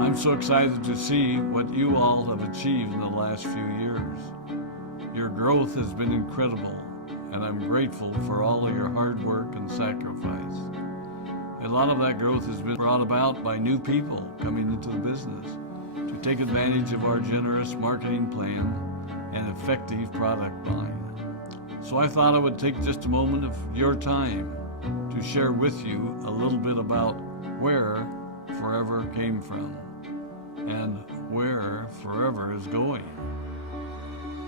I'm so excited to see what you all have achieved in the last few years. Your growth has been incredible, and I'm grateful for all of your hard work and sacrifice. A lot of that growth has been brought about by new people coming into the business to take advantage of our generous marketing plan and effective product line. So I thought I would take just a moment of your time to share with you a little bit about where Forever came from and where Forever is going.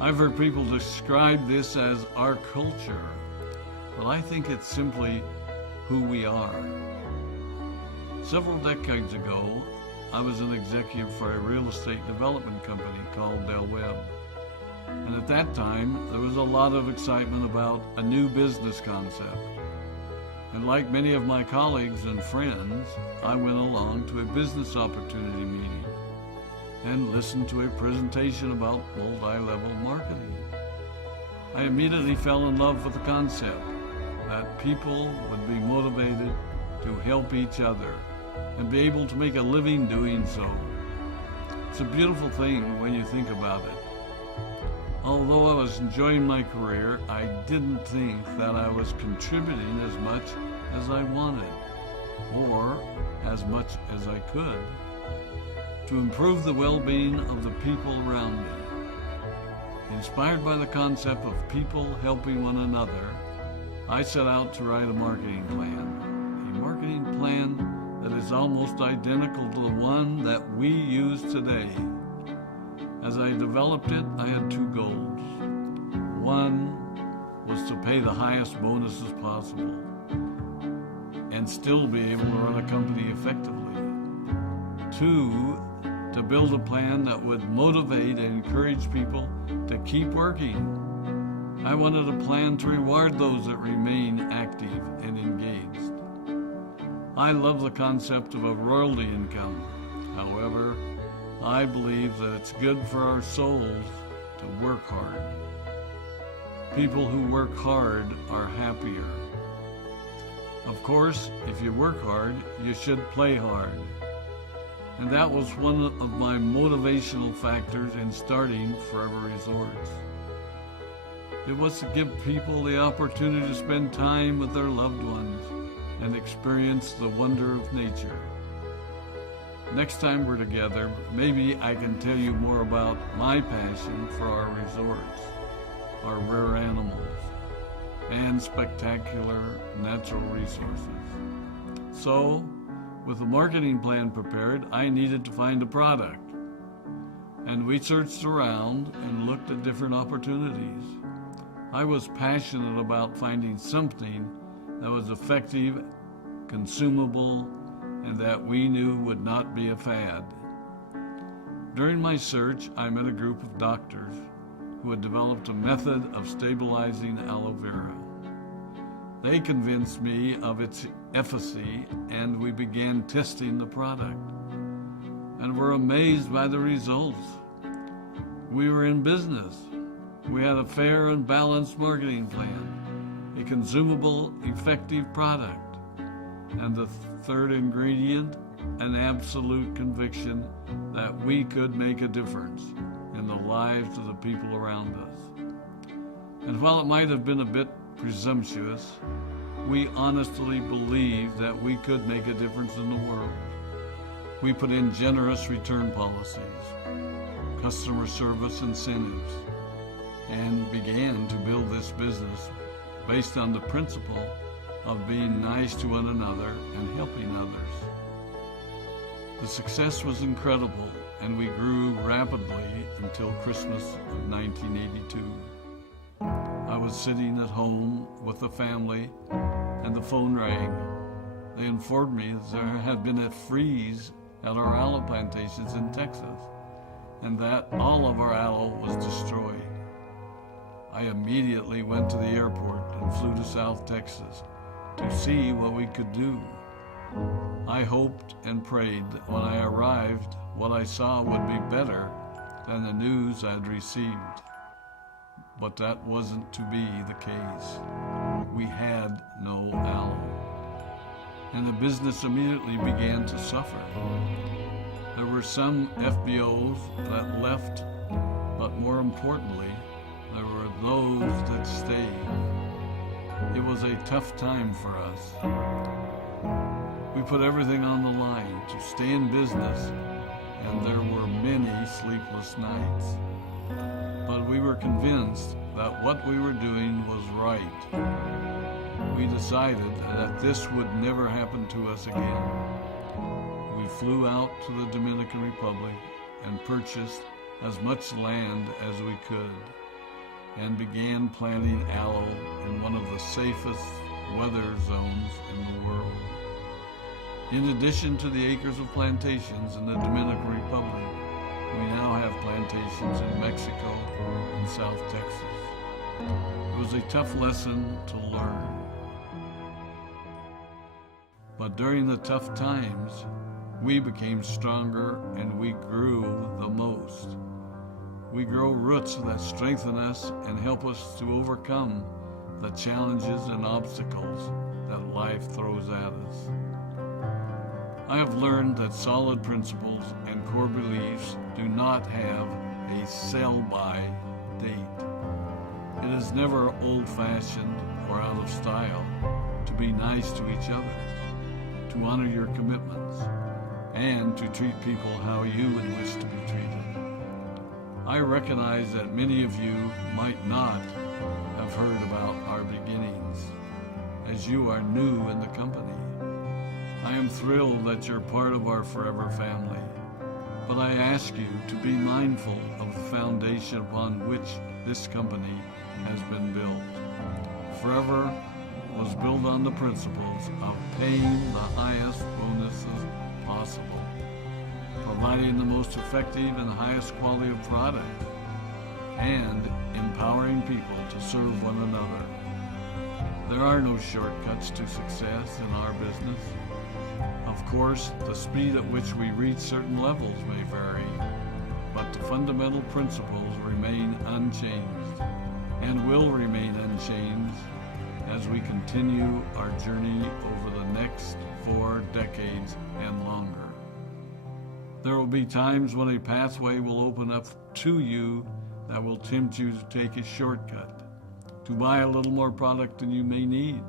I've heard people describe this as our culture, but I think it's simply who we are. Several decades ago, I was an executive for a real estate development company called Del Webb. And at that time, there was a lot of excitement about a new business concept. And like many of my colleagues and friends, I went along to a business opportunity meeting and listened to a presentation about multi-level marketing. I immediately fell in love with the concept that people would be motivated to help each other and be able to make a living doing so. It's a beautiful thing when you think about it. Although I was enjoying my career, I didn't think that I was contributing as much as I wanted, or as much as I could, to improve the well-being of the people around me. Inspired by the concept of people helping one another, I set out to write a marketing plan that is almost identical to the one that we use today. As I developed it, I had two goals. One was to pay the highest bonuses possible and still be able to run a company effectively. Two, to build a plan that would motivate and encourage people to keep working. I wanted a plan to reward those that remain active and engaged. I love the concept of a royalty income. However, I believe that it's good for our souls to work hard. People who work hard are happier. Of course, if you work hard, you should play hard. And that was one of my motivational factors in starting Forever Resorts. It was to give people the opportunity to spend time with their loved ones and experience the wonder of nature. Next time we're together, maybe I can tell you more about my passion for our resorts, our rare animals, and spectacular natural resources. So, with a marketing plan prepared, I needed to find a product. And we searched around and looked at different opportunities. I was passionate about finding something that was effective, consumable, and that we knew would not be a fad. During my search, I met a group of doctors who had developed a method of stabilizing aloe vera. They convinced me of its efficacy, and we began testing the product, and were amazed by the results. We were in business. We had a fair and balanced marketing plan, a consumable, effective product, and the third ingredient, an absolute conviction that we could make a difference in the lives of the people around us. And while it might have been a bit presumptuous, we honestly believed that we could make a difference in the world. We put in generous return policies, customer service incentives, and began to build this business based on the principle of being nice to one another and helping others. The success was incredible, and we grew rapidly until Christmas of 1982. I was sitting at home with the family, and the phone rang. They informed me that there had been a freeze at our aloe plantations in Texas, and that all of our aloe was destroyed. I immediately went to the airport and flew to South Texas to see what we could do. I hoped and prayed that when I arrived, what I saw would be better than the news I'd received. But that wasn't to be the case. We had no aloe, and the business immediately began to suffer. There were some FBOs that left, but more importantly, there were those that stayed. It was a tough time for us. We put everything on the line to stay in business, and there were many sleepless nights. But we were convinced that what we were doing was right. We decided that this would never happen to us again. We flew out to the Dominican Republic and purchased as much land as we could and began planting aloe in one of the safest weather zones in the world. In addition to the acres of plantations in the Dominican Republic, we now have plantations in Mexico and South Texas. It was a tough lesson to learn. But during the tough times, we became stronger and we grew the most. We grow roots that strengthen us and help us to overcome the challenges and obstacles that life throws at us. I have learned that solid principles and core beliefs do not have a sell-by date. It is never old-fashioned or out of style to be nice to each other, to honor your commitments, and to treat people how you would wish to be treated. I recognize that many of you might not have heard about our beginnings, as you are new in the company. I am thrilled that you're part of our forever family, but I ask you to be mindful of the foundation upon which this company has been built. Forever was built on the principles of paying the highest bonuses possible, providing the most effective and highest quality of product, and empowering people to serve one another. There are no shortcuts to success in our business. Of course, the speed at which we reach certain levels may vary, but the fundamental principles remain unchanged and will remain unchanged as we continue our journey over the next 4 decades and longer. There will be times when a pathway will open up to you that will tempt you to take a shortcut, to buy a little more product than you may need,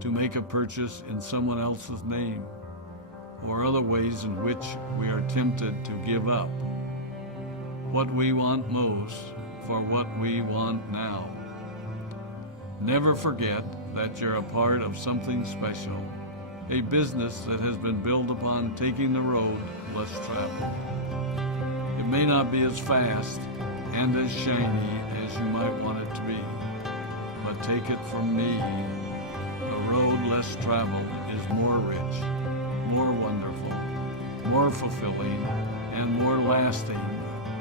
to make a purchase in someone else's name, or other ways in which we are tempted to give up what we want most for what we want now. Never forget that you're a part of something special, a business that has been built upon taking the road less traveled. It may not be as fast and as shiny as you might want it to be, but take it from me, the road less traveled is more rich, more wonderful, more fulfilling, and more lasting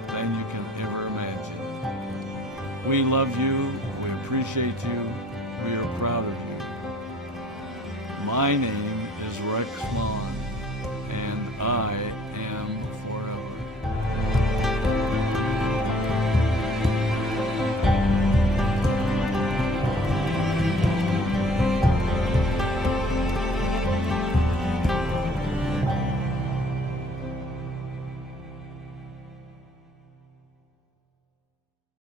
than you can ever imagine. We love you, we appreciate you, we are proud of you. My name is Rex Vaughn, and I